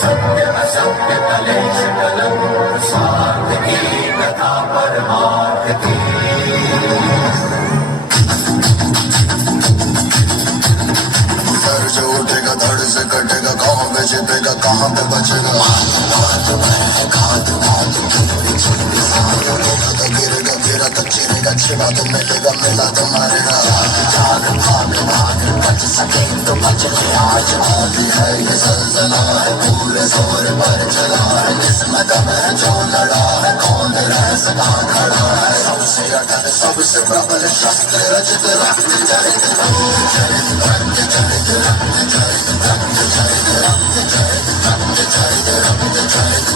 सत्य असत्य कलेश कलंक स्वार्थ की कथा परमार्थ की। सर जो उठेगा धड़ से कटेगा, कहाँ पे जीतेगा कहाँ पे बचेगा। गिरेगा गिरा तो चिरेगा, छिड़ा तो मिलेगा मिला तो मारेगा। जाग भाग भाग बच सके तो बच ले आज, आती है ये सलसला है पूरे जोर पर चला है। किस्मत में जो लड़ा है कौन रह सका खड़ा है। सबसे अटल सबसे प्रबल शस्त्र रचित रक्त चरित चरित रक्त चरित रक्त चरित रक्त चरित रक्त चरित रक्त चरित रक्त चरित